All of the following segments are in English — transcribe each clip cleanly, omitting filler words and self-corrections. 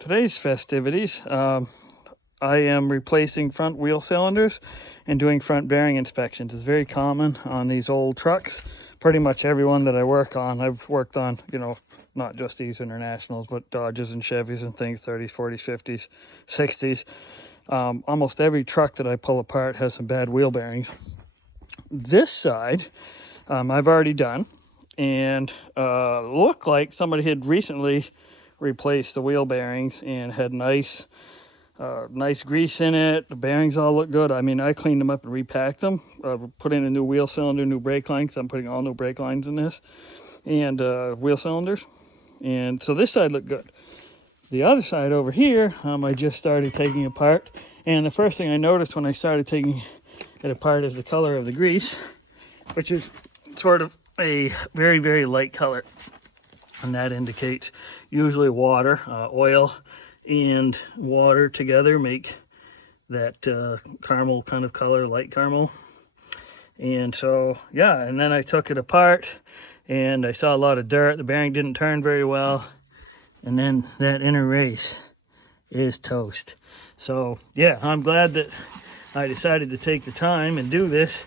today's festivities, I am replacing front wheel cylinders and doing front bearing inspections. It's very common on these old trucks. Pretty much everyone that I work on, I've worked on, not just these Internationals, but Dodges and Chevys and things, 30s, 40s, 50s, 60s. Almost every truck that I pull apart has some bad wheel bearings. This side, I've already done, and looked like somebody had recently replaced the wheel bearings and had nice grease in it. The bearings all look good. I mean, I cleaned them up and repacked them. Put in a new wheel cylinder, new brake line, because I'm putting all new brake lines in this, and wheel cylinders. And so this side looked good. The other side over here, I just started taking apart. And the first thing I noticed when I started taking it apart is the color of the grease, which is sort of a very, very light color. And that indicates usually water, oil and water together make that caramel kind of color, light caramel. And so, yeah, and then I took it apart and I saw a lot of dirt. The bearing didn't turn very well. And then that inner race is toast. So, yeah, I'm glad that I decided to take the time and do this,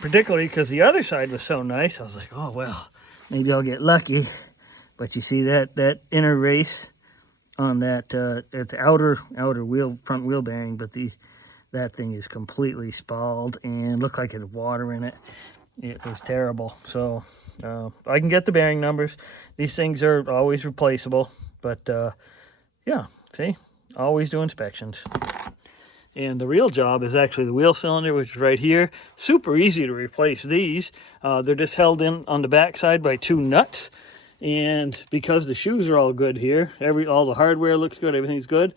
particularly because the other side was so nice. I was like, oh, well, maybe I'll get lucky. But you see that inner race on that, it's outer wheel, front wheel bearing, but that thing is completely spalled and looked like it had water in it. It was terrible. So I can get the bearing numbers. These things are always replaceable, but yeah, see, always do inspections. And the real job is actually the wheel cylinder, which is right here. Super easy to replace these. They're just held in on the back side by two nuts. And because the shoes are all good here, all the hardware looks good, everything's good.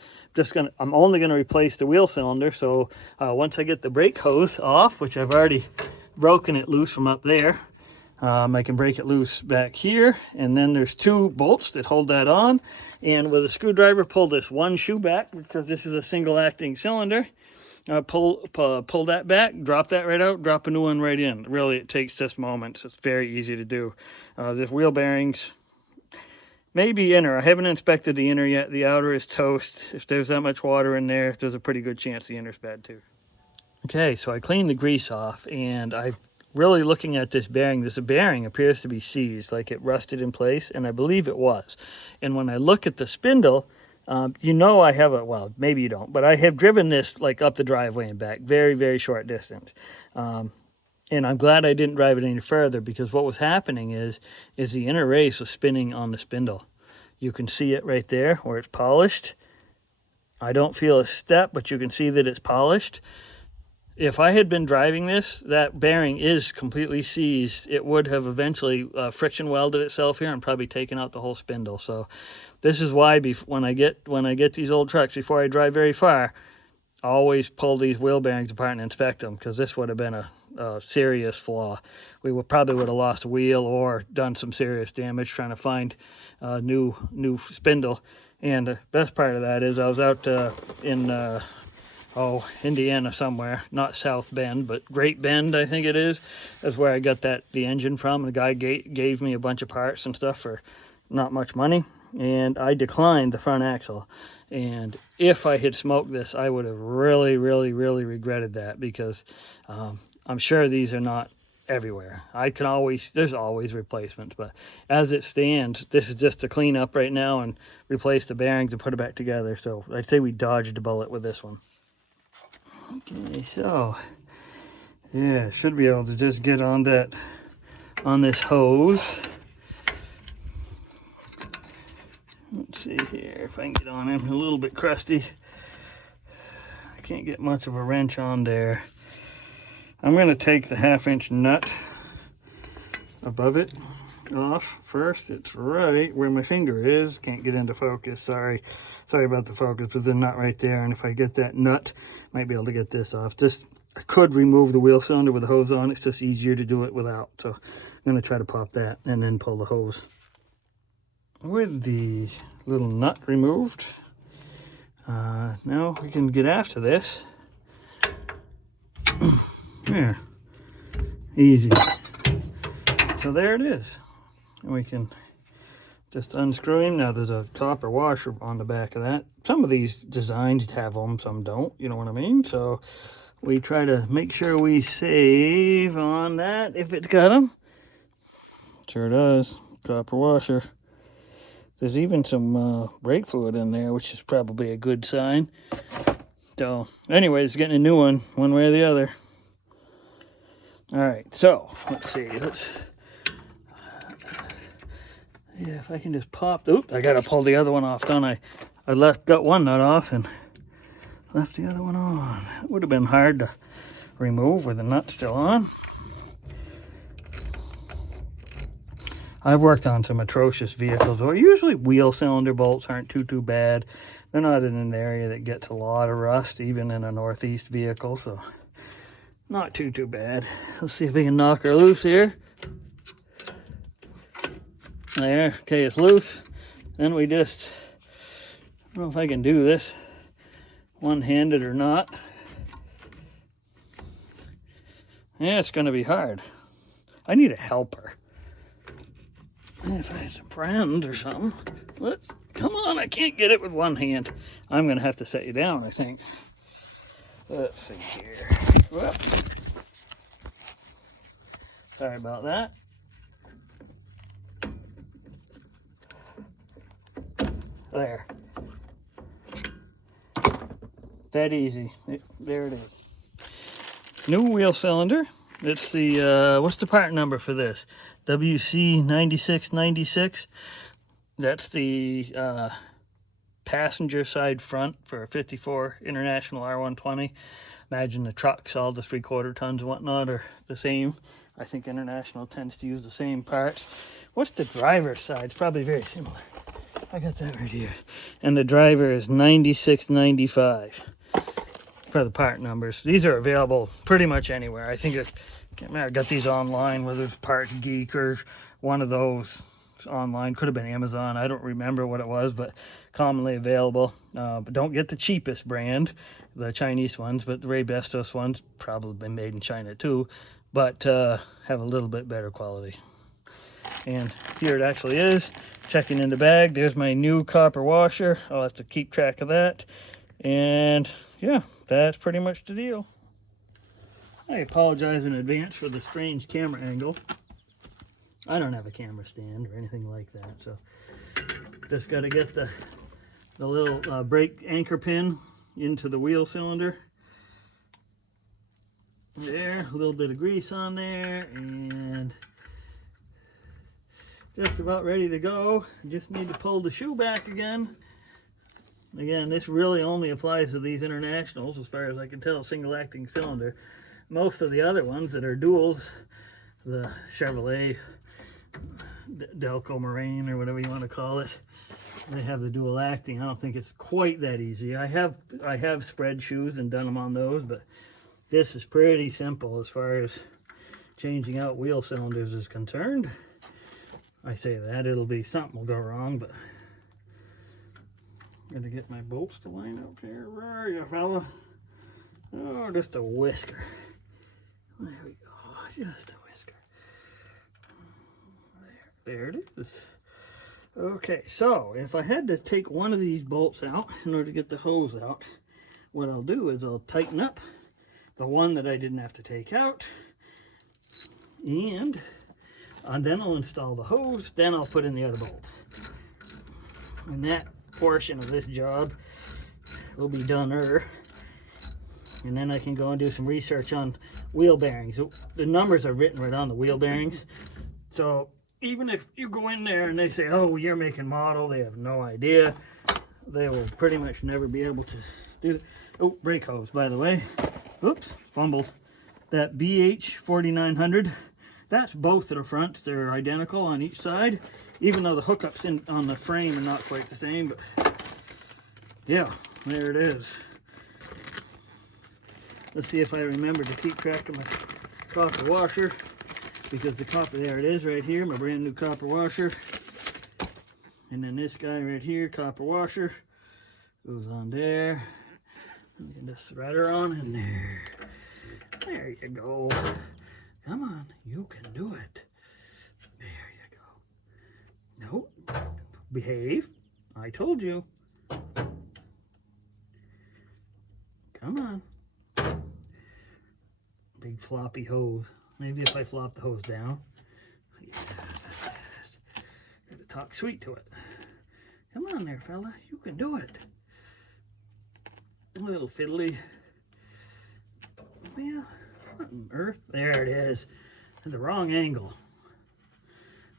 I'm only gonna replace the wheel cylinder. So once I get the brake hose off, which I've already broken it loose from up there, I can break it loose back here. And then there's two bolts that hold that on. And with a screwdriver, pull this one shoe back because this is a single acting cylinder. Pull that back, drop that right out, drop a new one right in. Really, it takes just moments. It's very easy to do. The wheel bearings may be inner. I haven't inspected the inner yet. The outer is toast. If there's that much water in there, there's a pretty good chance the inner's bad too. Okay, so I cleaned the grease off, and I'm really looking at this bearing. This bearing appears to be seized, like it rusted in place, and I believe it was. And when I look at the spindle, I have well, maybe you don't, but I have driven this like up the driveway and back, very, very short distance. And I'm glad I didn't drive it any further, because what was happening is the inner race was spinning on the spindle. You can see it right there where it's polished. I don't feel a step, but you can see that it's polished. If I had been driving this, that bearing is completely seized. It would have eventually friction welded itself here and probably taken out the whole spindle. So this is why when I get these old trucks, before I drive very far, I always pull these wheel bearings apart and inspect them, because this would have been a serious flaw. We probably would have lost a wheel or done some serious damage trying to find a new spindle. And the best part of that is I was out in Indiana somewhere, not South Bend, but Great Bend, I think it is. That's where I got the engine from. The guy gave me a bunch of parts and stuff for not much money, and I declined the front axle. And if I had smoked this, I would have really, really, really regretted that, because I'm sure these are not everywhere. There's always replacements, but as it stands, this is just to clean up right now and replace the bearings and put it back together. So I'd say we dodged a bullet with this one. Okay, so yeah, should be able to just get on this hose. Let's see here if I can get on him. A little bit crusty. I can't get much of a wrench on there. I'm going to take the 1/2-inch nut above it off first. It's right where my finger is. Can't get into focus. Sorry about the focus, but the nut right there. And if I get that nut, might be able to get this off. I could remove the wheel cylinder with a hose on. It's just easier to do it without. So I'm going to try to pop that and then pull the hose. With the little nut removed, now we can get after this. There, easy. So there it is. And we can Just unscrewing. Now there's a copper washer on the back of that. Some of these designs have them, some don't, you know what I mean? So we try to make sure we save on that if it's got them. Sure does. Copper washer. There's even some brake fluid in there, which is probably a good sign. So anyways, getting a new one way or the other. All right, so let's see. Yeah, if I can just pop. Oop, I gotta pull the other one off, don't I? Got one nut off and left the other one on. It would have been hard to remove with the nut still on. I've worked on some atrocious vehicles, or usually wheel cylinder bolts aren't too bad. They're not in an area that gets a lot of rust, even in a Northeast vehicle, so not too bad. Let's see if we can knock her loose here. There, okay, it's loose. Then we just, I don't know if I can do this one-handed or not. Yeah, it's gonna be hard. I need a helper. If I had some friends or something. Come on, I can't get it with one hand. I'm gonna have to set you down, I think. Let's see here. Whoop. Sorry about that. There. That easy. There it is. New wheel cylinder. It's the, what's the part number for this? WC9696. That's the passenger side front for a 54 International R120. Imagine the trucks, all the 3/4 tons and whatnot, are the same. I think International tends to use the same parts. What's the driver's side? It's probably very similar. I got that right here. And the driver is 9695 for the part numbers. These are available pretty much anywhere. I think I got these online, whether it's Part Geek or one of those online. Could have been Amazon. I don't remember what it was, but commonly available. But don't get the cheapest brand, the Chinese ones, but the Ray Bestos ones probably been made in China too, but have a little bit better quality. And here it actually is. Checking in the bag. There's my new copper washer. I'll have to keep track of that. And yeah, that's pretty much the deal. I apologize in advance for the strange camera angle. I don't have a camera stand or anything like that, so just got to get the little brake anchor pin into the wheel cylinder. There, a little bit of grease on there, and just about ready to go. Just need to pull the shoe back again. Again, this really only applies to these Internationals, as far as I can tell, single acting cylinder. Most of the other ones that are duals, the Chevrolet Delco Marine or whatever you want to call it, they have the dual acting. I don't think it's quite that easy. I have spread shoes and done them on those, but this is pretty simple as far as changing out wheel cylinders is concerned. I say that, it'll be something will go wrong, but I'm gonna get my bolts to line up here. Where are you, fella? Oh, just a whisker. There we go, just a whisker. There it is. Okay, so if I had to take one of these bolts out in order to get the hose out, what I'll do is I'll tighten up the one that I didn't have to take out, and then I'll install the hose, then I'll put in the other bolt. And that portion of this job will be done and then I can go and do some research on wheel bearings. The numbers are written right on the wheel bearings, so even if you go in there and they say, oh, you're making model, they have no idea. They will pretty much never be able to do. Oh, brake hose, by the way. Oops, fumbled. That BH 4900, that's both of the fronts. They're identical on each side, even though the hookups on the frame are not quite the same. But yeah, there it is. Let's see if I remember to keep track of my copper washer, because the copper, there it is right here, my brand new copper washer. And then this guy right here, copper washer, goes on there. You can just thread her on in there. There you go. Come on, you can do it. There you go. Nope. Behave. I told you. Come on. Big floppy hose. Maybe if I flop the hose down. Yes. Gotta talk sweet to it. Come on there, fella. You can do it. A little fiddly. Well, what on earth? There it is. At the wrong angle.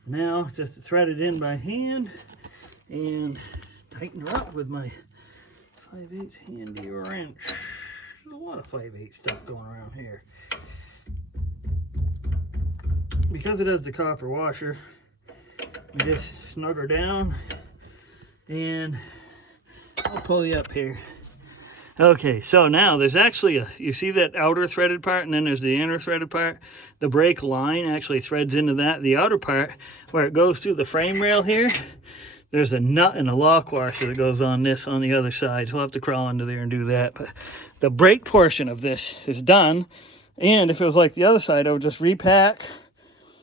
Now, just to thread it in by hand and tighten her up with my 5/8 handy wrench. There's a lot of 5/8 stuff going around here. Because it has the copper washer, I just snug her down and I'll pull you up here. Okay, so now there's actually you see that outer threaded part and then there's the inner threaded part? The brake line actually threads into that. The outer part, where it goes through the frame rail here, there's a nut and a lock washer that goes on this on the other side. So we'll have to crawl under there and do that. But the brake portion of this is done. And if it was like the other side, I would just repack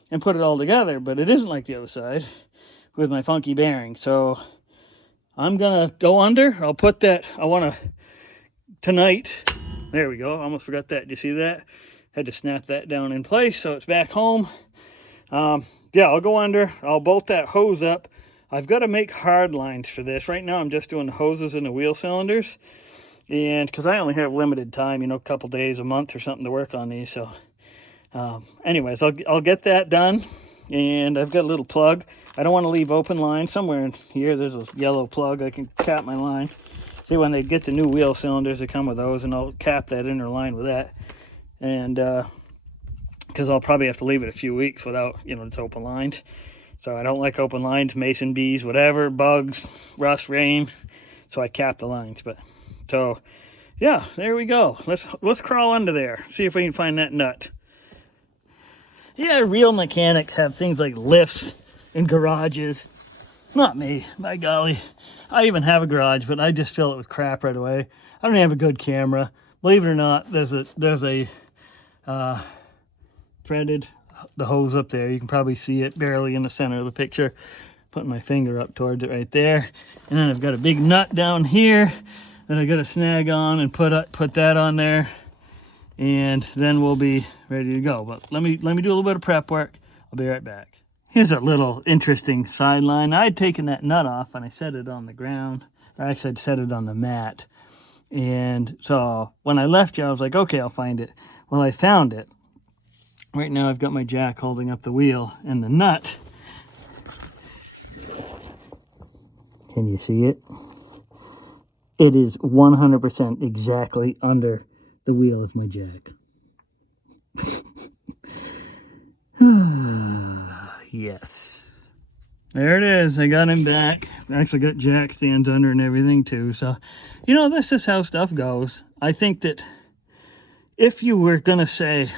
and put it all together. But it isn't like the other side with my funky bearing. So I'm going to go under. I'll put that, I want to, tonight, there we go. I almost forgot that. Did you see that? Had to snap that down in place so it's back home. Yeah, I'll go under. I'll bolt that hose up. I've got to make hard lines for this. Right now I'm just doing the hoses and the wheel cylinders. And because I only have limited time, you know, a couple days, a month or something to work on these. So anyways, I'll get that done. And I've got a little plug. I don't want to leave open line. Somewhere in here there's a yellow plug. I can cap my line. See, when they get the new wheel cylinders, they come with those, and I'll cap that inner line with that. And because I'll probably have to leave it a few weeks without, you know, it's open lines. So I don't like open lines, mason bees, whatever, bugs, rust, rain. So I cap the lines. But so yeah, there we go. Let's crawl under there. See if we can find that nut. Yeah, real mechanics have things like lifts in garages. Not me, by golly. I even have a garage, but I just fill it with crap right away. I don't have a good camera. Believe it or not, there's a threaded the hose up there. You can probably see it barely in the center of the picture. Putting my finger up towards it right there. And then I've got a big nut down here that I got to snag on and put that on there. And then we'll be ready to go. But let me do a little bit of prep work. I'll be right back. Here's a little interesting sideline. I had taken that nut off and I set it on the ground. Or actually, I'd set it on the mat. And so when I left you, I was like, okay, I'll find it. Well, I found it. Right now, I've got my jack holding up the wheel and the nut. Can you see it? It is 100% exactly under the wheel of my jack. Yes. There it is. I got him back. I actually got jack stands under and everything too. So, you know, this is how stuff goes. I think that if you were going to say,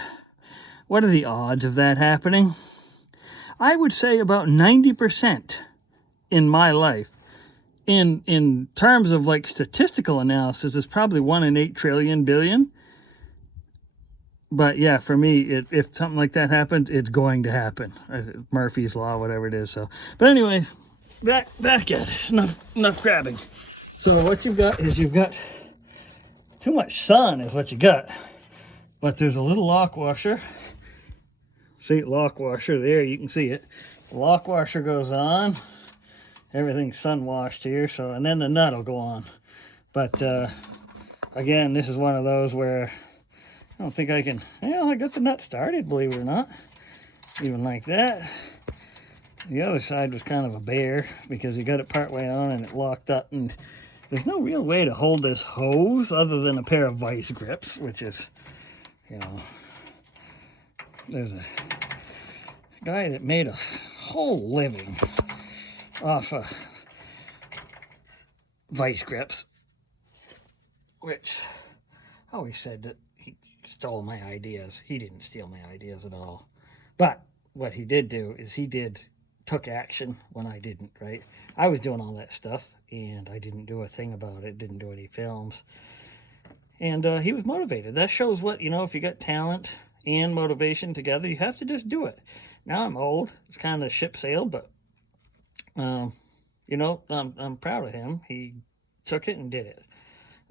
what are the odds of that happening? I would say about 90% in my life. In terms of like statistical analysis, it's probably 1 in 8 trillion billion. But yeah, for me, if something like that happens, it's going to happen. Murphy's Law, whatever it is. So, but anyways, back at it. Enough grabbing. So what you've got is too much sun is what you got. But there's a little lock washer. See, lock washer there, you can see it. The lock washer goes on. Everything's sun washed here. So, and then the nut will go on. But again, this is one of those where I don't think I can, well, I got the nut started, believe it or not. Even like that. The other side was kind of a bear because you got it part way on and it locked up. And there's no real way to hold this hose other than a pair of vice grips, which is, you know, there's a guy that made a whole living off of vice grips, which I always said that stole my ideas. He didn't steal my ideas at all. But what he did do is he took action when I didn't, right? I was doing all that stuff and I didn't do a thing about it, didn't do any films. And he was motivated. That shows what, you know, if you got talent and motivation together, you have to just do it. Now I'm old. It's kind of ship sailed, but You know, I'm proud of him. He took it and did it.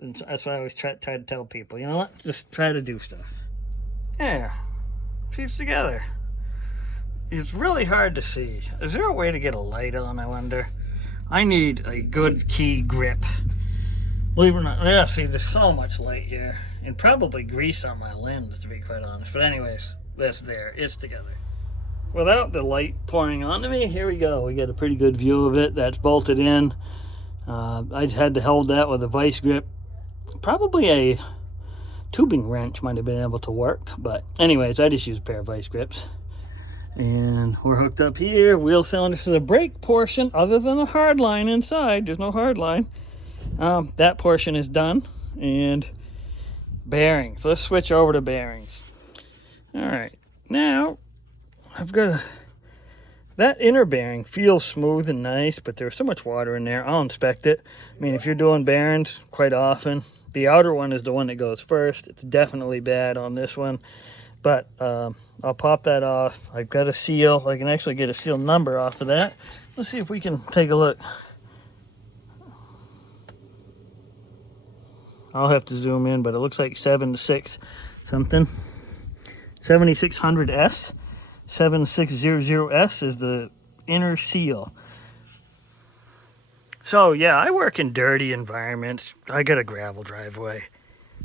And that's why I always try to tell people, you know what? Just try to do stuff. Yeah, she's together. It's really hard to see. Is there a way to get a light on, I wonder? I need a good key grip. Believe it or not, yeah, see, there's so much light here. And probably grease on my lens, to be quite honest. But anyways, that's there. It's together. Without the light pouring onto me, here we go. We get a pretty good view of it. That's bolted in. I had to hold that with a vice grip. Probably a tubing wrench might have been able to work. But anyways, I just used a pair of vice grips. And we're hooked up here. Wheel cylinder. This is a brake portion other than a hard line inside. There's no hard line. That portion is done. And bearings. Let's switch over to bearings. All right. Now, I've got that inner bearing feels smooth and nice, but there's so much water in there. I'll inspect it. I mean, if you're doing bearings quite often, the outer one is the one that goes first. It's definitely bad on this one. But I'll pop that off. I've got a seal. I can actually get a seal number off of that. Let's see if we can take a look. I'll have to zoom in, but it looks like 76 something. 7600S. 7600S is the inner seal. So yeah, I work in dirty environments. I got a gravel driveway.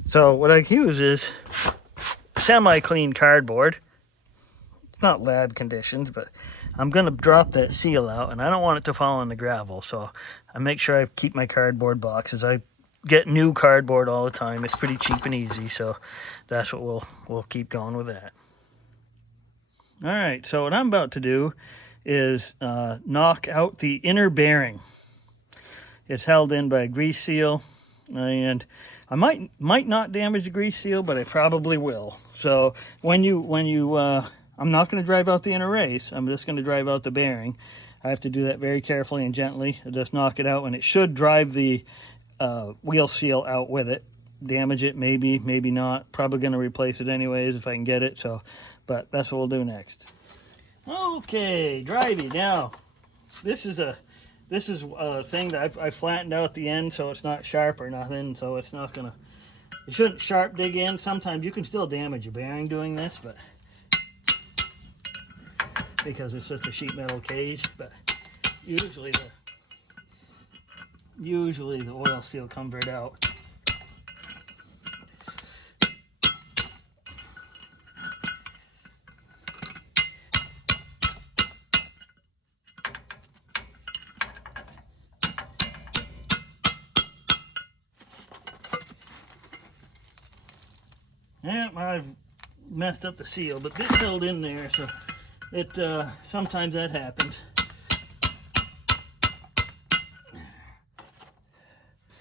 So what I use is semi-clean cardboard. It's not lab conditions, but I'm gonna drop that seal out, and I don't want it to fall in the gravel, so I make sure I keep my cardboard boxes. I get new cardboard all the time. It's pretty cheap and easy, so that's what we'll keep going with that. All right, so what I'm about to do is knock out the inner bearing. It's held in by a grease seal, and I might not damage the grease seal, but I probably will. So when you I'm not going to drive out the inner race. I'm just going to drive out the bearing. I have to do that very carefully and gently. I just knock it out, and it should drive the wheel seal out with it. Damage it, maybe not. Probably going to replace it anyways if I can get it. So, but that's what we'll do next. Okay, drivey. Now, this is a thing that I flattened out the end so it's not sharp or nothing. So it's not gonna. You shouldn't sharp dig in. Sometimes you can still damage your bearing doing this, but because it's just a sheet metal cage. But usually the oil seal comes right out. Yeah, I've messed up the seal, but this held in there, so it sometimes that happens.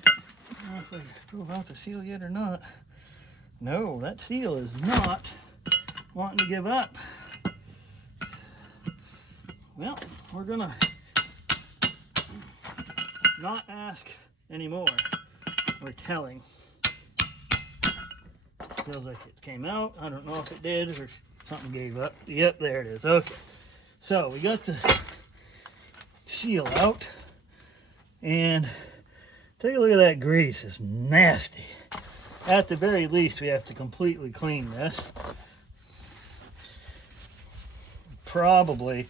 I don't know if I drove out the seal yet or not. No, that seal is not wanting to give up. Well, we're gonna not ask anymore. We're telling. Feels like it came out. I don't know if it did or something gave up. Yep, there it is. Okay. So we got the seal out. And take a look at that grease. It's nasty. At the very least, we have to completely clean this. Probably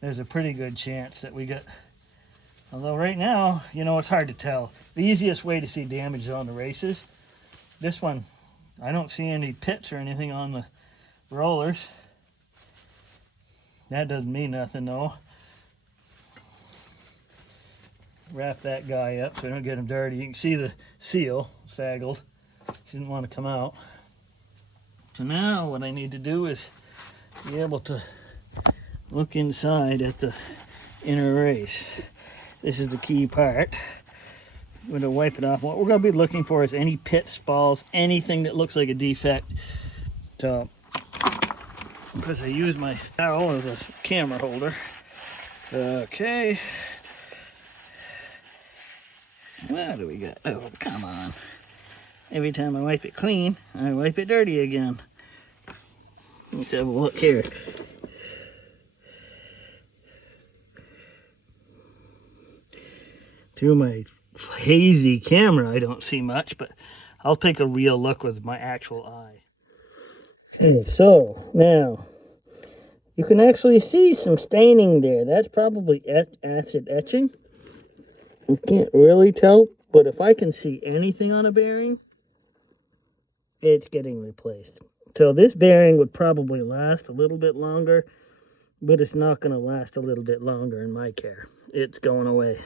there's a pretty good chance that we got, although right now, you know, it's hard to tell. The easiest way to see damage is on the races. This one, I don't see any pits or anything on the rollers. That doesn't mean nothing though. Wrap that guy up so we don't get him dirty. You can see the seal saggled. She didn't want to come out. So now what I need to do is be able to look inside at the inner race. This is the key part. I'm going to wipe it off. What we're going to be looking for is any pit spalls, anything that looks like a defect. So, because I use my towel as a camera holder. Okay. What do we got? Oh, come on. Every time I wipe it clean, I wipe it dirty again. Let's have a look here. Through my hazy camera, I don't see much, but I'll take a real look with my actual eye. And so, now, you can actually see some staining there. That's probably acid etching. You can't really tell, but if I can see anything on a bearing, it's getting replaced. So this bearing would probably last a little bit longer, but it's not going to last a little bit longer in my care. It's going away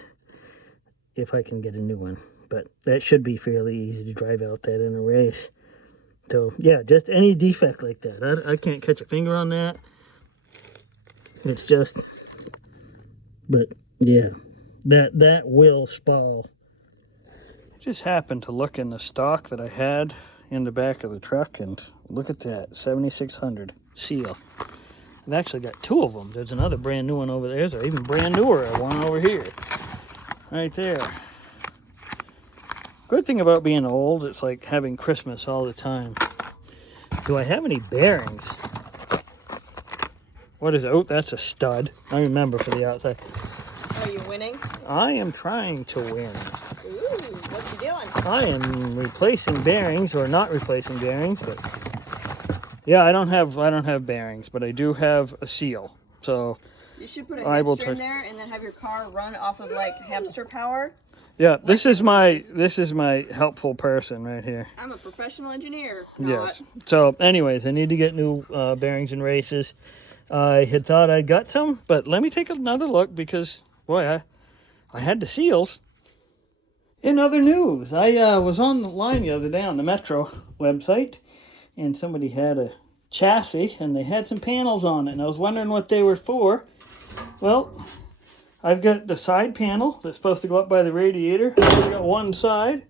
if I can get a new one. But that should be fairly easy to drive out that in a race. So yeah, just any defect like that. I can't catch a finger on that. It's just, but yeah, that will spall. Just happened to look in the stock that I had in the back of the truck, and look at that, 7600 seal. I've actually got two of them. There's another brand new one over there. There's even brand newer one over here, right there. Good thing about being old, it's like having Christmas all the time. Do I have any bearings? What is it? Oh, that's a stud. I remember for the outside. Are you winning? I am trying to win. Ooh, what you doing? I am replacing bearings, or not replacing bearings, but yeah, I don't have bearings, but I do have a seal. So you should put a hamster in there and then have your car run off of like hamster power. Yeah, this is my helpful person right here. I'm a professional engineer. Yes. So anyways, I need to get new bearings and races. I had thought I got some, but let me take another look because, boy, I had the seals. In other news, I was on the line the other day on the Metro website, and somebody had a chassis, and they had some panels on it, and I was wondering what they were for. Well, I've got the side panel that's supposed to go up by the radiator. I've got one side.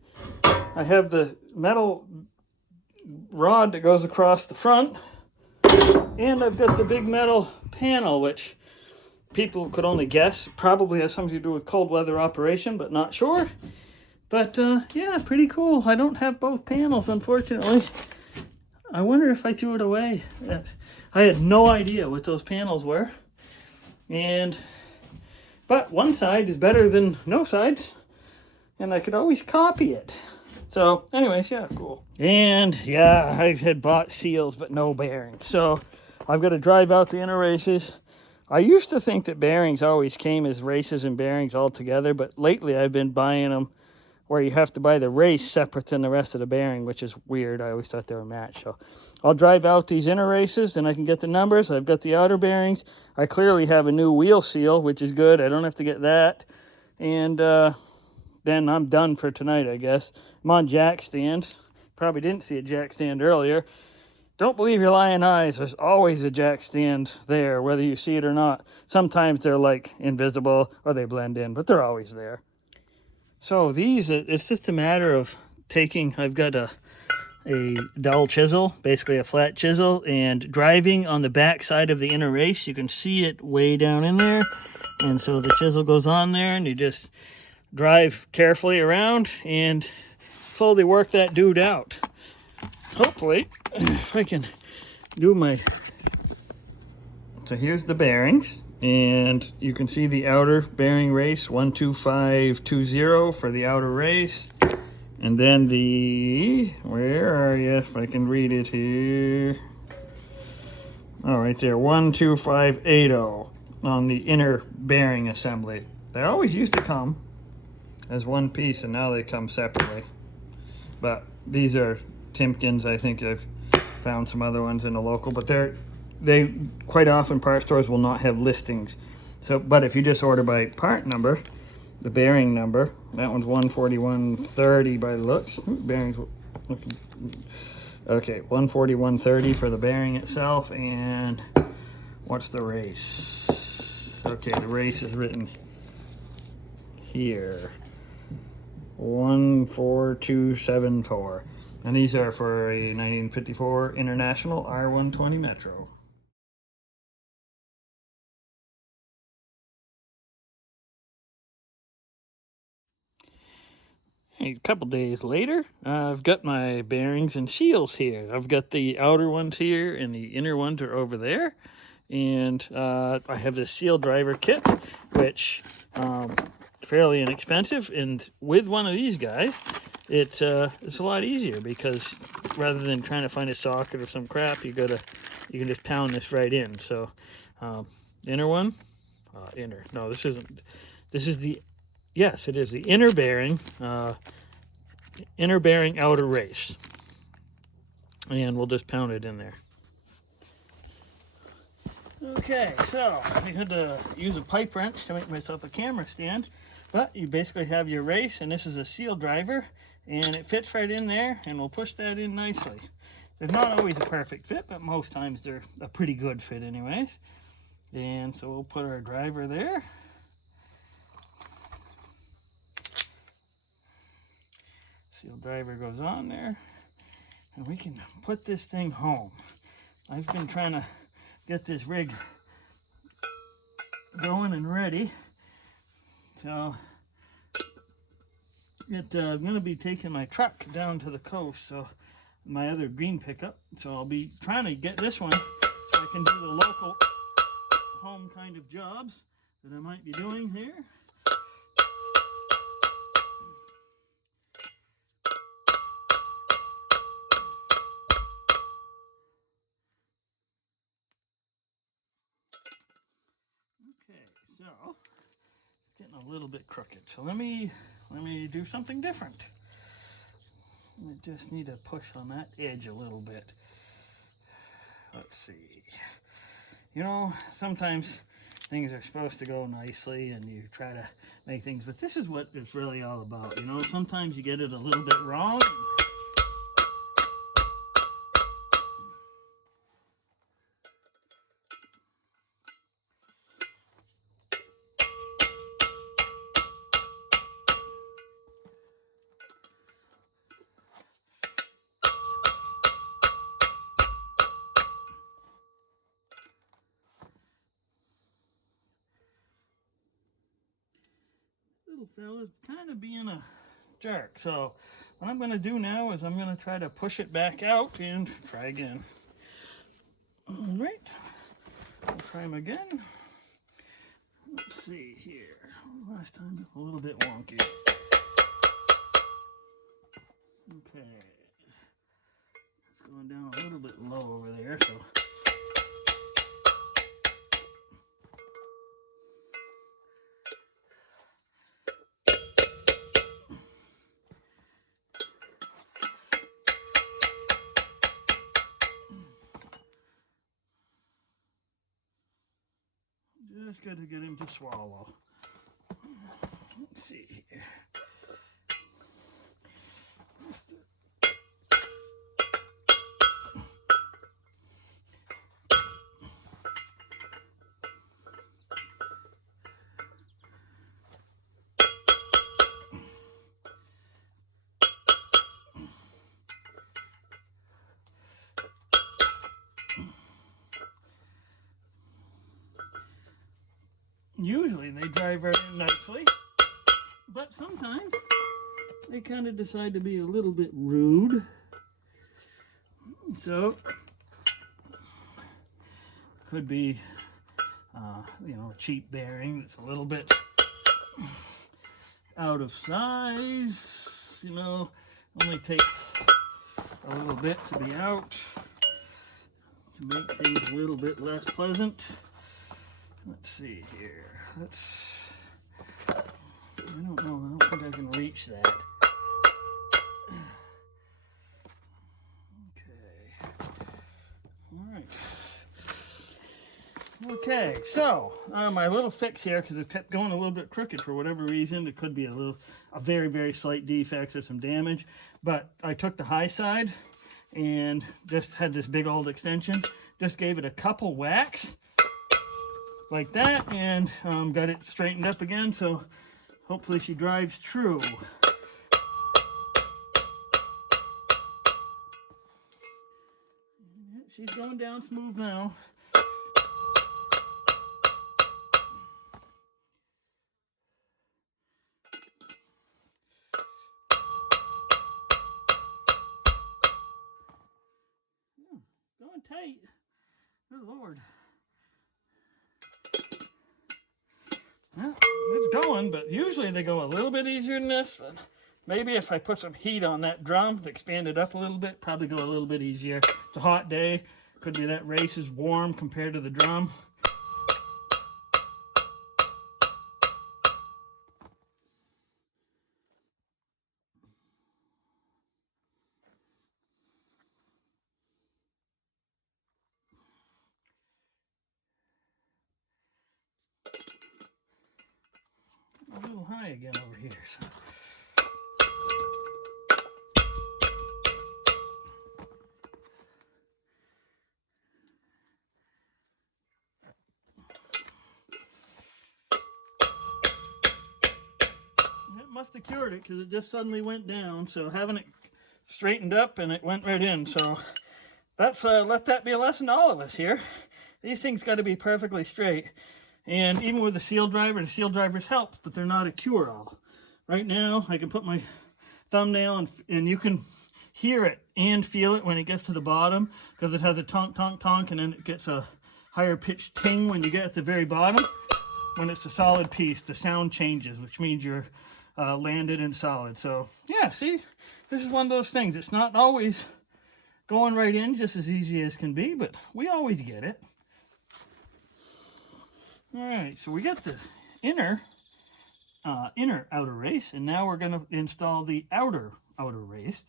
I have the metal rod that goes across the front. And I've got the big metal panel, which people could only guess probably has something to do with cold weather operation, but not sure. But yeah, pretty cool. I don't have both panels, unfortunately. I wonder if I threw it away. I had no idea what those panels were. But one side is better than no sides, and I could always copy it. So anyways, yeah, cool. And yeah, I had bought seals, but no bearings. So I've got to drive out the inner races. I used to think that bearings always came as races and bearings all together, but lately I've been buying them where you have to buy the race separate than the rest of the bearing, which is weird. I always thought they were matched. So I'll drive out these inner races, then I can get the numbers. I've got the outer bearings. I clearly have a new wheel seal, which is good. I don't have to get that. And then I'm done for tonight, I guess. I'm on jack stand. Probably didn't see a jack stand earlier. Don't believe your lying eyes. There's always a jack stand there, whether you see it or not. Sometimes they're like invisible or they blend in, but they're always there. So these, it's just a matter of taking, I've got a dull chisel, basically a flat chisel, and driving on the back side of the inner race. You can see it way down in there. And so the chisel goes on there and you just drive carefully around and slowly work that dude out. Hopefully, if I can do my... So here's the bearings, and you can see the outer bearing race, 12520 for the outer race. And then the... Where are you? If I can read it here. Oh, right there, 12580 on the inner bearing assembly. They always used to come as one piece, and now they come separately. But these are Timkins. I think I've found some other ones in the local, but they quite often part stores will not have listings. So, but if you just order by part number, the bearing number, that one's 14130 by the looks. Bearings, okay, 14130 for the bearing itself. And what's the race? Okay, the race is written here, 14274. And these are for a 1954 International R120 Metro. A couple days later, I've got my bearings and seals here. I've got the outer ones here and the inner ones are over there. And I have this seal driver kit, which fairly inexpensive, and with one of these guys, it's a lot easier because rather than trying to find a socket or some crap, you can just pound this right in. So inner one, no, this isn't. This is the, yes, it is the inner bearing outer race, and we'll just pound it in there. Okay, so I had to use a pipe wrench to make myself a camera stand, but you basically have your race, and this is a seal driver, and it fits right in there, and we'll push that in nicely. There's not always a perfect fit, but most times they're a pretty good fit anyways. And so we'll put our driver there. Seal driver goes on there, and we can put this thing home. I've been trying to get this rig going and ready. So I'm going to be taking my truck down to the coast, so my other green pickup. So I'll be trying to get this one so I can do the local home kind of jobs that I might be doing here. Okay, so it's getting a little bit crooked. So let me do something different. I just need to push on that edge a little bit. Let's see. You know, sometimes things are supposed to go nicely and you try to make things, but this is what it's really all about. You know, sometimes you get it a little bit wrong. Little fella's kind of being a jerk. So what I'm going to do now is I'm going to try to push it back out and try again. All right, I'll try him again. Let's see here. Last time a little bit wonky. Okay, it's going down a little bit low over there, so. Just got to get him to swallow. Let's see here. Usually they drive right in nicely, but sometimes they kind of decide to be a little bit rude. So, could be, you know, a cheap bearing that's a little bit out of size. You know, only takes a little bit to be out to make things a little bit less pleasant. Let's see here. I don't know. I don't think I can reach that. Okay. All right. Okay, so my little fix here, because it kept going a little bit crooked for whatever reason. It could be a very, very slight defect or some damage. But I took the high side and just had this big old extension. Just gave it a couple whacks like that, and got it straightened up again, so hopefully she drives true. She's going down smooth now. Going tight. Good Lord. Well, it's going, but usually they go a little bit easier than this. But maybe if I put some heat on that drum to expand it up a little bit, probably go a little bit easier. It's a hot day. Could be that race is warm compared to the drum. A little high again over here. So. That must have cured it because it just suddenly went down. So having it straightened up and it went right in. So that's let that be a lesson to all of us here. These things got to be perfectly straight. And even with the seal drivers help, but they're not a cure-all. Right now, I can put my thumbnail and you can hear it and feel it when it gets to the bottom because it has a tonk, tonk, tonk, and then it gets a higher pitched ting when you get at the very bottom. When it's a solid piece, the sound changes, which means you're landed and solid. So, yeah, see, this is one of those things. It's not always going right in just as easy as can be, but we always get it. All right, so we got the inner outer race, and now we're going to install the outer race.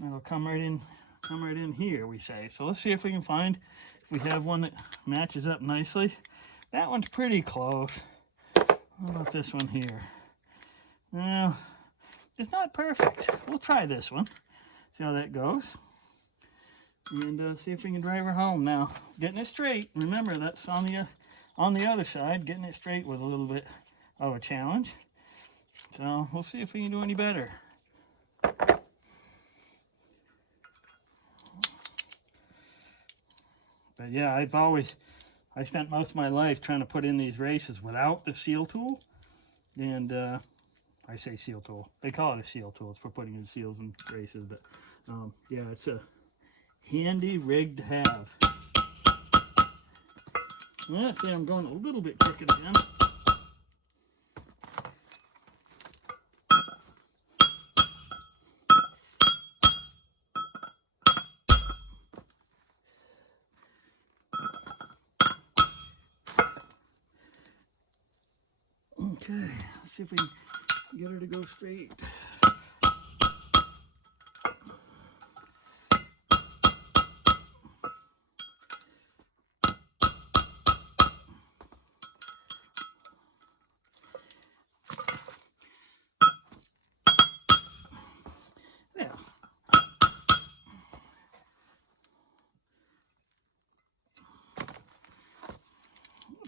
That'll come right in here, we say. So let's see if we can find if we have one that matches up nicely. That one's pretty close. How about this one here? Well, it's not perfect. We'll try this one. See how that goes. And see if we can drive her home. Now, getting it straight, remember that's on the other side. Getting it straight was a little bit of a challenge. So we'll see if we can do any better. But yeah, I spent most of my life trying to put in these races without the seal tool. And I say seal tool. They call it a seal tool. It's for putting in seals and races. But yeah, it's a handy rig to have. Yeah, see, I'm going a little bit crooked again. Okay, let's see if we can get her to go straight.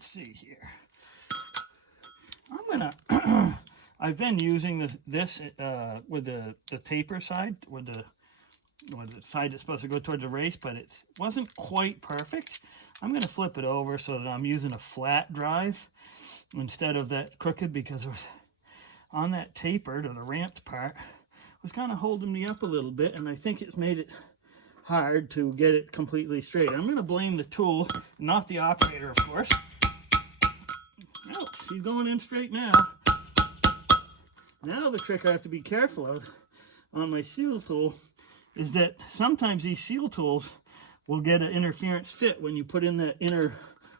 See here. I'm gonna I've been using this with the taper side, with the side that's supposed to go towards the race, but it wasn't quite perfect. I'm gonna flip it over so that I'm using a flat drive instead of that crooked, because it was on that taper to the ramped part was kind of holding me up a little bit, and I think it's made it hard to get it completely straight. I'm gonna blame the tool, not the operator, of course. Oh, she's going in straight now. Now the trick I have to be careful of on my seal tool is that sometimes these seal tools will get an interference fit when you put in that inner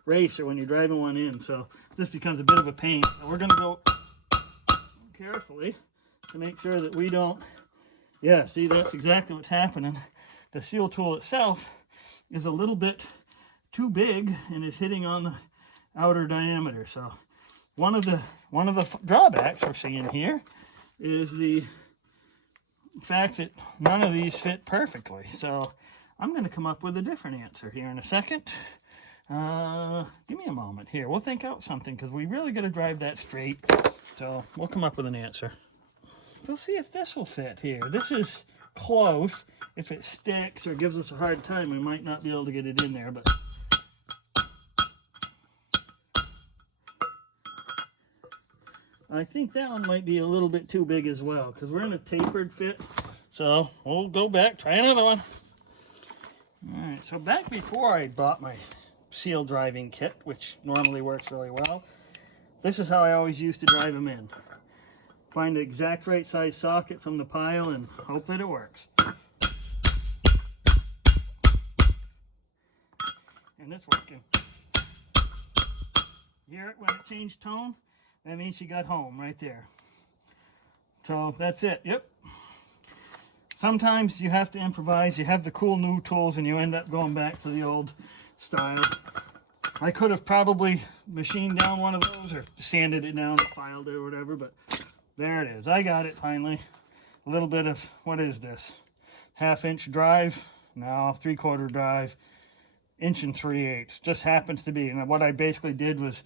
race or when you're driving one in. So this becomes a bit of a pain. So we're going to go carefully to make sure that we don't... Yeah, see, that's exactly what's happening. The seal tool itself is a little bit too big and is hitting on the outer diameter. So one of the drawbacks we're seeing here is the fact that none of these fit perfectly. So I'm going to come up with a different answer here in a second. Give me a moment here. We'll think out something because we really got to drive that straight. So we'll come up with an answer. We'll see if this will fit here. This is close. If it sticks or gives us a hard time, we might not be able to get it in there, but I think that one might be a little bit too big as well, because we're in a tapered fit. So we'll go back, try another one. All right, so back before I bought my seal driving kit, which normally works really well, this is how I always used to drive them in. Find the exact right size socket from the pile and hope that it works. And it's working. You hear it when it changed tone? That means she got home right there. So that's it. Yep. Sometimes you have to improvise. You have the cool new tools and you end up going back to the old style. I could have probably machined down one of those or sanded it down or filed it or whatever, but there it is. I got it finally. A little bit of, what is this? 1/2 inch drive? No, 3/4 drive. 1 3/8. Just happens to be. And what I basically did was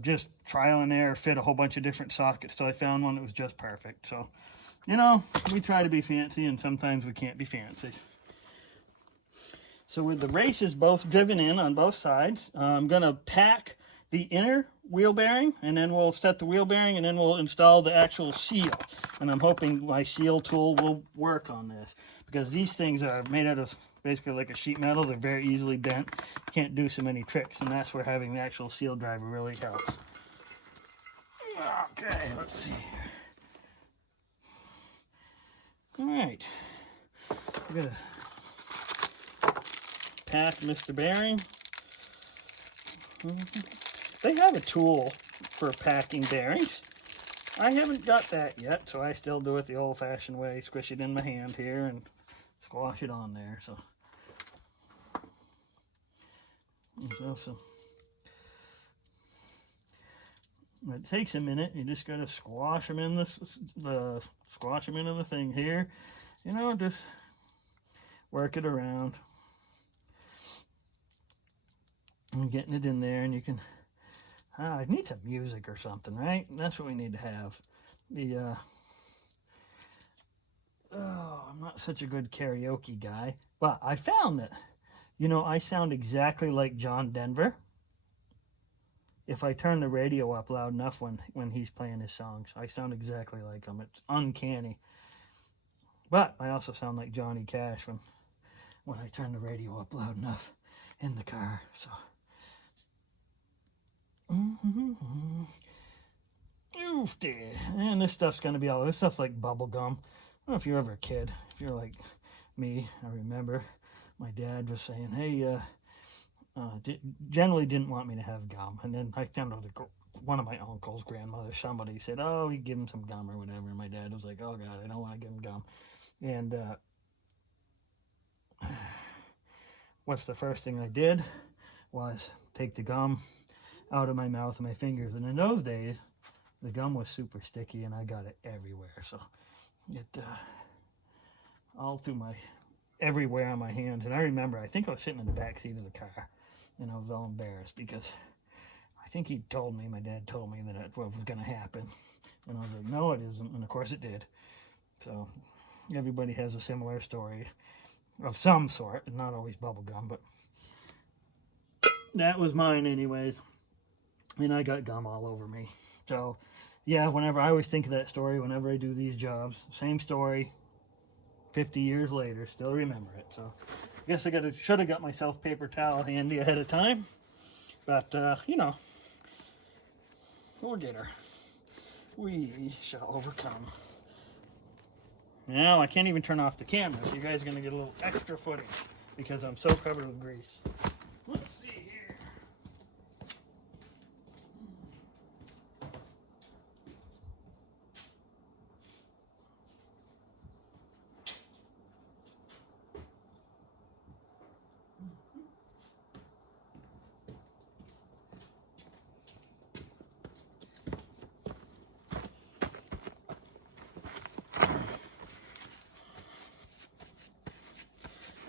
just trial and error, fit a whole bunch of different sockets till I found one that was just perfect. So, you know, we try to be fancy and sometimes we can't be fancy. So with the races both driven in on both sides, I'm going to pack the inner wheel bearing, and then we'll set the wheel bearing, and then we'll install the actual seal. And I'm hoping my seal tool will work on this, because these things are made out of basically like a sheet metal. They're very easily bent. Can't do so many tricks, and that's where having the actual seal driver really helps. Okay, let's see. All right, we're gonna pack Mr. Bearing. They have a tool for packing bearings. I haven't got that yet, so I still do it the old-fashioned way. Squish it in my hand here and squash it on there. So, it takes a minute. You just gotta squash them in squash them into the thing here. You know, just work it around. And getting it in there, and you can. I need some music or something, right? That's what we need to have. I'm not such a good karaoke guy, but I found that, you know, I sound exactly like John Denver if I turn the radio up loud enough when he's playing his songs. I sound exactly like him. It's uncanny. But I also sound like Johnny Cash when I turn the radio up loud enough in the car. So. Oof, dear. And this stuff's gonna be all this stuff's like bubble gum. I don't know if you're ever a kid. If you're like me, I remember my dad was saying, "Hey, generally didn't want me to have gum." And then I found out one of my uncles, grandmother, somebody said, "Oh, you give him some gum or whatever." And my dad was like, "Oh God, I don't want to give him gum." And what's the first thing I did was take the gum out of my mouth and my fingers. And in those days, the gum was super sticky and I got it everywhere. So it all through everywhere on my hands. And I remember, I think I was sitting in the back seat of the car and I was all embarrassed because I think my dad told me that that's what was going to happen. And I was like, no, it isn't. And of course it did. So everybody has a similar story of some sort. Not always bubble gum, but that was mine anyways. And I got gum all over me. So, yeah, whenever I always think of that story, whenever I do these jobs, same story, 50 years later, still remember it. So, I guess I should have got myself paper towel handy ahead of time. But, you know, we'll get her. We shall overcome. Now, I can't even turn off the camera, so you guys are going to get a little extra footage because I'm so covered with grease. Let's see here.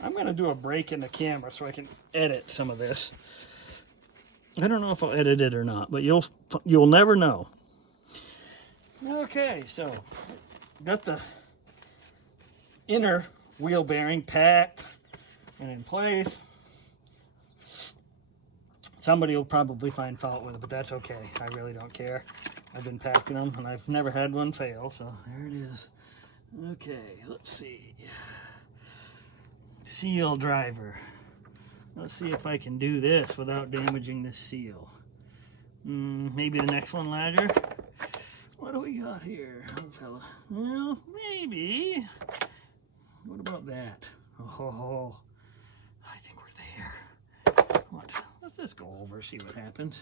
I'm going to do a break in the camera so I can edit some of this. I don't know if I'll edit it or not, but you'll never know. Okay, so got the inner wheel bearing packed and in place. Somebody will probably find fault with it, but that's okay. I really don't care. I've been packing them and I've never had one fail, so there it is. Okay, let's see. Seal driver. Let's see if I can do this without damaging this seal. Maybe the next one larger. What do we got here, old fella? Well, maybe. What about that? Oh, I think we're there. Let's just go over, see what happens.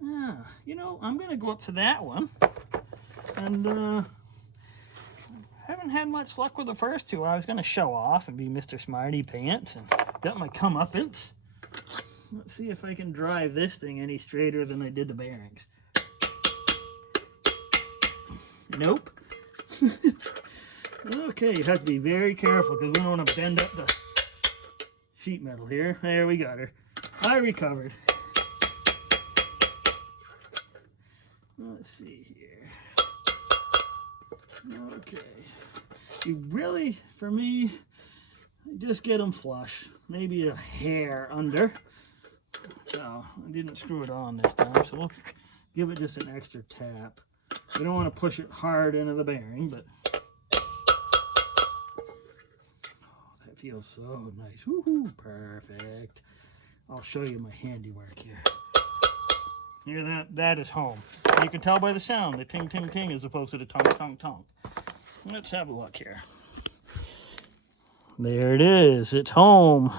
You know, I'm gonna go up to that one. And haven't had much luck with the first two. I was gonna show off and be Mr. Smarty Pants and got my comeuppance. Let's see if I can drive this thing any straighter than I did the bearings. Nope. Okay, you have to be very careful because we don't want to bend up the sheet metal here. There, we got her. I recovered. Let's see here. Okay. You really, for me, just get them flush. Maybe a hair under. So I didn't screw it on this time, so we'll give it just an extra tap. We don't want to push it hard into the bearing, but that feels so nice. Woohoo! Perfect. I'll show you my handiwork here. Hear that? That is home. You can tell by the sound, the ting, ting, ting, as opposed to the tong, tong, tong. Let's have a look here. There it is. It's home.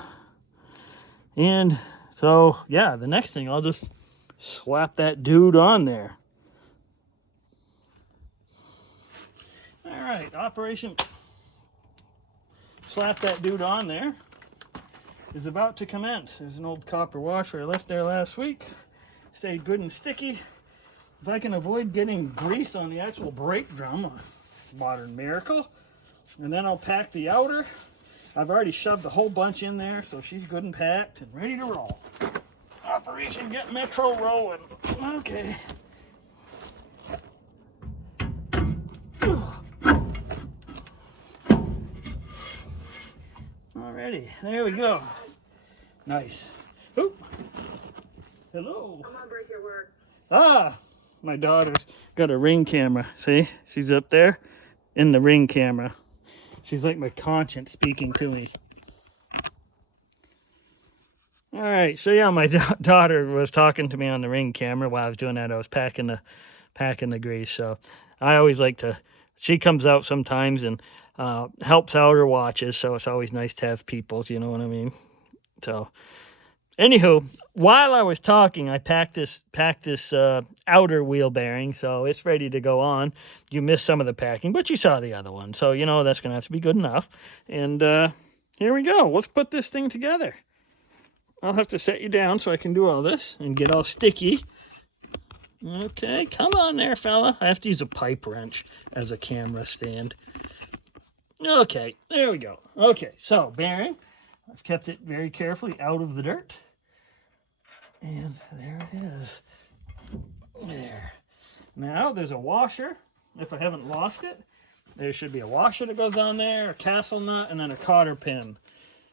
And so, yeah, the next thing, I'll just slap that dude on there. All right, Operation Slap That Dude On There is about to commence. There's an old copper washer I left there last week. Stayed good and sticky. If I can avoid getting grease on the actual brake drum, a modern miracle. And then I'll pack the outer. I've already shoved a whole bunch in there, so she's good and packed and ready to roll. Operation Get Metro rolling. Okay. Alrighty, there we go. Nice. Oop. Hello. I'm gonna break your work. Ah, my daughter's got a Ring camera. See, she's up there in the Ring camera. She's like my conscience speaking to me. All right, so yeah, my daughter was talking to me on the Ring camera while I was doing that. I was packing the grease. So I always like to. She comes out sometimes and helps out or watches. So it's always nice to have people. You know what I mean? So, anywho, while I was talking, I packed this outer wheel bearing, so it's ready to go on. You missed some of the packing, but you saw the other one, so you know that's gonna have to be good enough. And here we go. Let's put this thing together. I'll have to set you down so I can do all this and get all sticky. Okay, come on there, fella. I have to use a pipe wrench as a camera stand. Okay, there we go. Okay, so bearing. I've kept it very carefully out of the dirt. And there it is. There. Now there's a washer. If I haven't lost it, there should be a washer that goes on there, a castle nut, and then a cotter pin.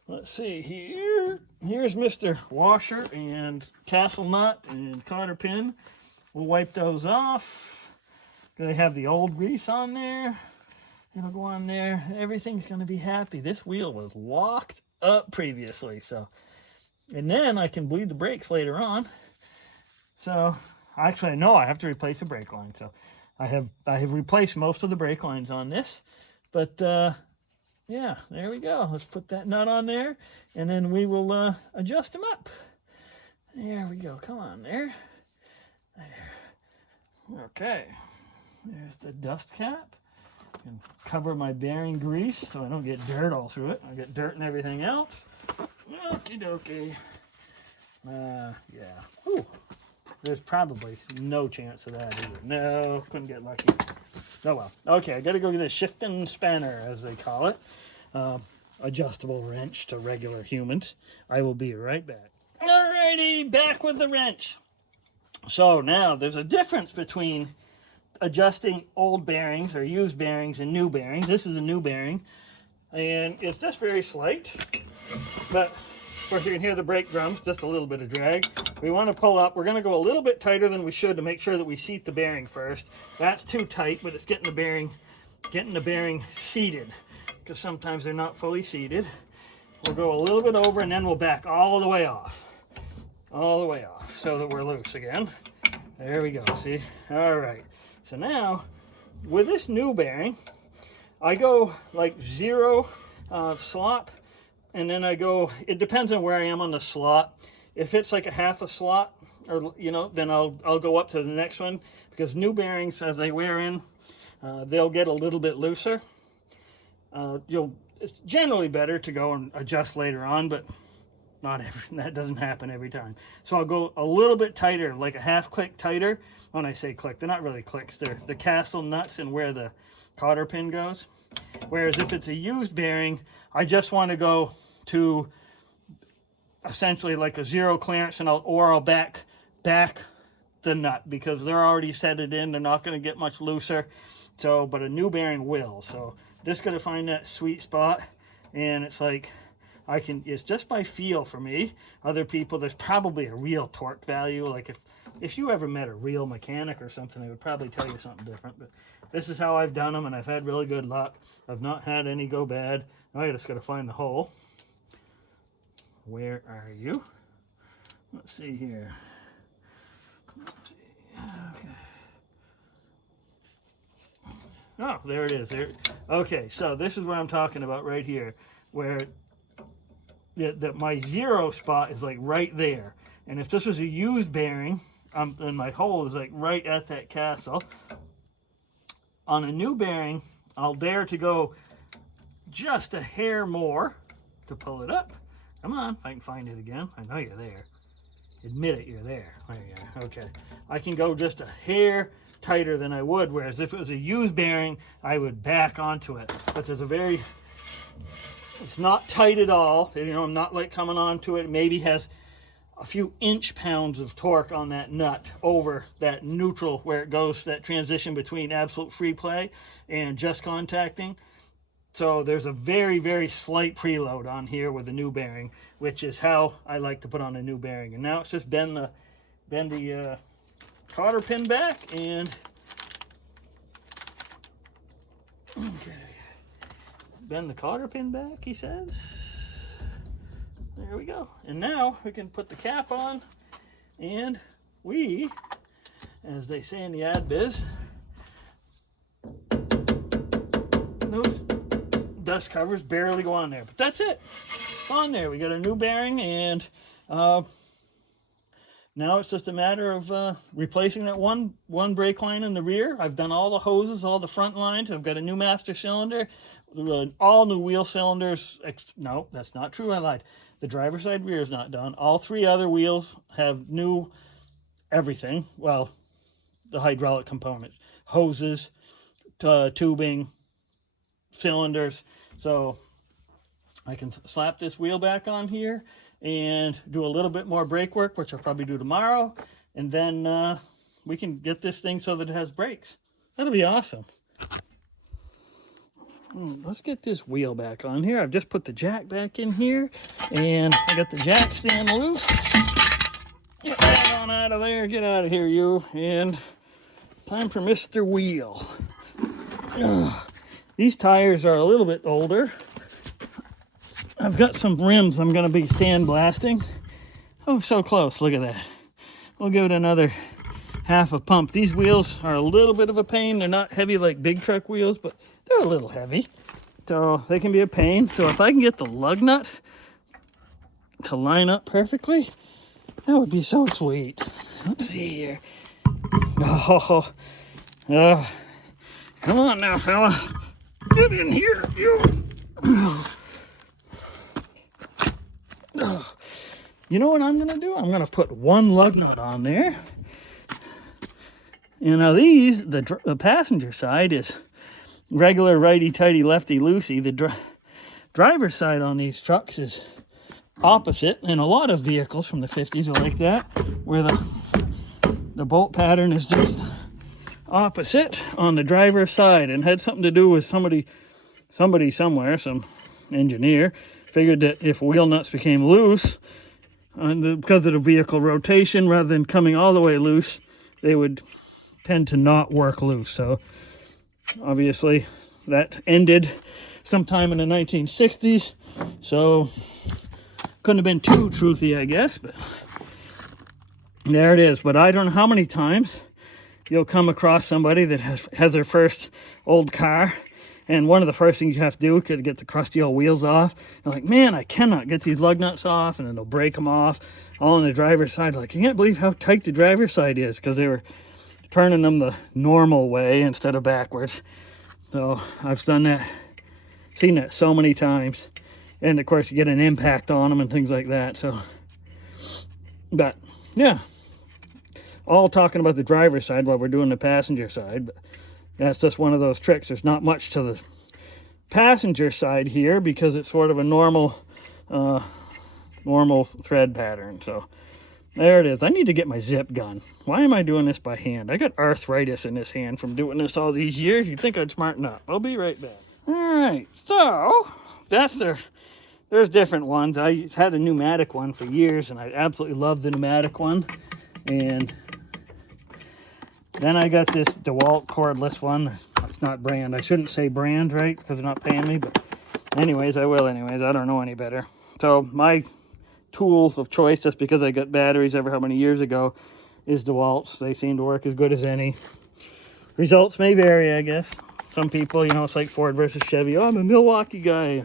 Let's see here. Here's Mr. Washer and castle nut and cotter pin. We'll wipe those off. They have the old grease on there. It'll go on there. Everything's going to be happy. This wheel was locked up previously, so. And then I can bleed the brakes later on. So, actually, I know I have to replace the brake line. So, I have replaced most of the brake lines on this. But, yeah, there we go. Let's put that nut on there, and then we will adjust them up. There we go. Come on there. There. Okay. There's the dust cap. And cover my bearing grease so I don't get dirt all through it. I get dirt and everything else. Okie dokie. Yeah. Whew. There's probably no chance of that either. No, couldn't get lucky. Oh well. Okay, I gotta go get a shifting spanner, as they call it. Adjustable wrench to regular humans. I will be right back. Alrighty, back with the wrench. So now there's a difference between adjusting old bearings or used bearings and new bearings. This is a new bearing, and it's just very slight, but of course you can hear the brake drums, just a little bit of drag. We want to pull up. We're going to go a little bit tighter than we should to make sure that we seat the bearing first. That's too tight, but it's getting the bearing seated, because sometimes they're not fully seated. We'll go a little bit over, and then we'll back all the way off so that we're loose again. There we go, see? All right. So now, with this new bearing, I go like 0 slot, and then I go, it depends on where I am on the slot. If it's like a half a slot, or then I'll go up to the next one, because new bearings, as they wear in, they'll get a little bit looser. It's generally better to go and adjust later on, but that doesn't happen every time. So I'll go a little bit tighter, like a half click tighter. When I say click, they're not really clicks. They're the castle nuts and where the cotter pin goes. Whereas if it's a used bearing, I just want to go to essentially like a 0 clearance, and I'll back the nut, because they're already set it in. They're not going to get much looser. So, but a new bearing will. So just got to find that sweet spot, and it's like it's just by feel for me. Other people, there's probably a real torque value. Like if you ever met a real mechanic or something, they would probably tell you something different. But this is how I've done them, and I've had really good luck. I've not had any go bad. Now I just got to find the hole. Where are you? Let's see here. Let's see. Okay. Oh, there it is. There. Okay, so this is what I'm talking about right here, where my 0 spot is like right there. And if this was a used bearing, and my hole is like right at that castle. On a new bearing, I'll dare to go just a hair more to pull it up. Come on, if I can find it again. I know you're there. Admit it, you're there. There you are. Okay. I can go just a hair tighter than I would, whereas if it was a used bearing, I would back onto it. But it's not tight at all. I'm not like coming onto it. Maybe has a few inch-pounds of torque on that nut over that neutral, where it goes, that transition between absolute free play and just contacting. So there's a very, very slight preload on here with the new bearing, which is how I like to put on a new bearing. And now it's just bend the cotter pin back, and okay, bend the cotter pin back, he says. There we go. And now we can put the cap on, and we, as they say in the ad biz, those dust covers barely go on there, but that's it. It's on there. We got a new bearing, and now it's just a matter of replacing that one brake line in the rear. I've done all the hoses, all the front lines. I've got a new master cylinder, all new wheel cylinders. No, that's not true. I lied. The driver's side rear is not done. All 3 other wheels have new everything. Well, the hydraulic components, hoses, tubing, cylinders. So I can slap this wheel back on here and do a little bit more brake work, which I'll probably do tomorrow. And then we can get this thing so that it has brakes. That'll be awesome. Let's get this wheel back on here. I've just put the jack back in here, and I got the jack stand loose. Get that on out of there. Get out of here, you. And time for Mr. Wheel. These tires are a little bit older. I've got some rims I'm going to be sandblasting. Oh, so close. Look at that. We'll give it another half a pump. These wheels are a little bit of a pain. They're not heavy like big truck wheels, but they're a little heavy. So they can be a pain. So if I can get the lug nuts to line up perfectly, that would be so sweet. Let's see here. Oh, come on now, fella. Get in here, you. You know what I'm going to do? I'm going to put one lug nut on there. You know, these, the passenger side is regular righty-tighty, lefty-loosey. The driver's side on these trucks is opposite, and a lot of vehicles from the 50s are like that, where the bolt pattern is just opposite on the driver's side, and had something to do with somebody somewhere, some engineer, figured that if wheel nuts became loose, because of the vehicle rotation, rather than coming all the way loose, they would tend to not work loose. So obviously that ended sometime in the 1960s, so couldn't have been too truthy, I guess, but There it is. But I don't know how many times you'll come across somebody that has their first old car, and one of the first things you have to do is get the crusty old wheels off. You're like, man, I cannot get these lug nuts off, and then they'll break them off all on the driver's side. Like, I can't believe how tight the driver's side is, because they were turning them the normal way instead of backwards. So I've done that, seen that so many times. And of course you get an impact on them and things like that. So, but yeah, all talking about the driver's side while we're doing the passenger side. But that's just one of those tricks. There's not much to the passenger side here because it's sort of a normal thread pattern. So there it is. I need to get my zip gun. Why am I doing this by hand? I got arthritis in this hand from doing this all these years. You'd think I'd smarten up. I'll be right back. All right, so that's there's different ones. I had a pneumatic one for years, and I absolutely love the pneumatic one. And then I got this DeWalt cordless one. It's not brand. I shouldn't say brand, right? Because they're not paying me. But anyways, I will anyways. I don't know any better. So my tool of choice, just because I got batteries ever how many years ago, is DeWalt's. They seem to work as good as any. Results may vary, I guess. Some people, you know, it's like Ford versus Chevy. Oh, I'm a Milwaukee guy.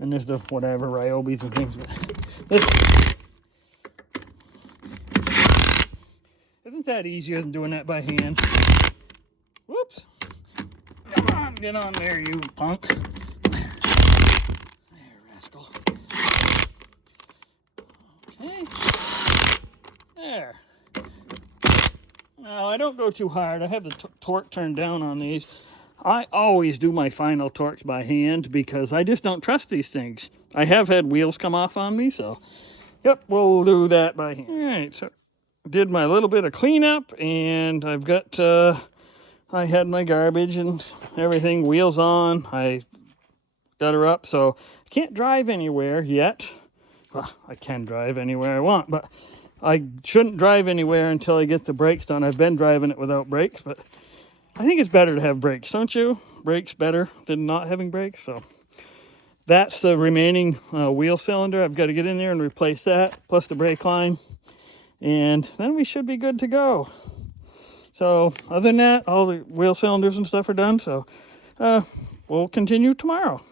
And there's the whatever, Ryobis and things. But isn't that easier than doing that by hand? Whoops. Come on, get on there, you punk. There, rascal. Okay. There. Now, I don't go too hard. I have the torque turned down on these. I always do my final torques by hand because I just don't trust these things. I have had wheels come off on me, so yep, we'll do that by hand. All right, so did my little bit of cleanup, and I've got, I had my garbage and everything, wheels on. I got her up, so I can't drive anywhere yet. Well, I can drive anywhere I want, but I shouldn't drive anywhere until I get the brakes done. I've been driving it without brakes, but I think it's better to have brakes, don't you? Brakes better than not having brakes. So that's the remaining wheel cylinder. I've got to get in there and replace that, plus the brake line. And then we should be good to go. So other than that, all the wheel cylinders and stuff are done. So we'll continue tomorrow.